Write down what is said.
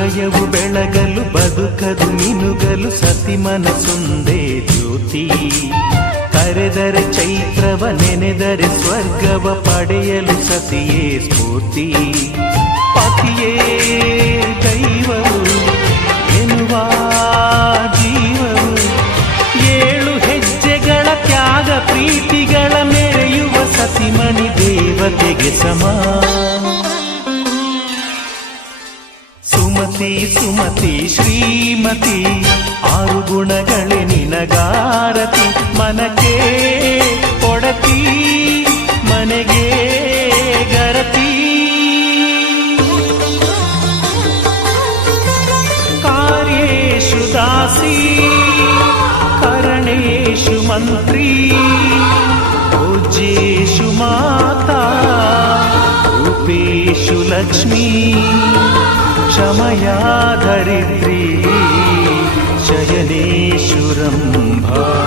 ಹೃದಯವು ಬೆಳಗಲು ಬದುಕದು ಮಿನುಗಲು ಸತಿ ಮನಸೊಂದೇ ಜ್ಯೋತಿ. ಕರೆದರೆ ಚೈತ್ರವ ನೆನೆದರೆ ಸ್ವರ್ಗವ ಪಡೆಯಲು ಸತಿಯೇ ಸ್ಫೂರ್ತಿ. ಪತಿಯೇ ದೈವವು ಎನ್ನುವ ಜೀವವು, 7 ಹೆಜ್ಜೆಗಳ ತ್ಯಾಗ ಪ್ರೀತಿಗಳ ಮೆರೆಯುವ ಸತಿಮಣಿ ದೇವತೆಗೆ ಸಮ. ಸುಮತಿ ಸುಮತಿ ಶ್ರೀಮತಿ 6 ಗುಣಗಳೇ ನಿನಗಾರತಿ. ಮನಕ್ಕೆ ಕೊಡತಿ ಮನೆಗೆ ಗರತಿ. ಕಾರ್ಯೇಷು ದಾಸಿ ಕರಣೇಷು ಮಂತ್ರಿ. ಪೂಜ್ಯೇಷು ಮಾತಾ ರೂಪೇಷು ಲಕ್ಷ್ಮೀ. क्षमया धरित्री शयनेषु रम्भा.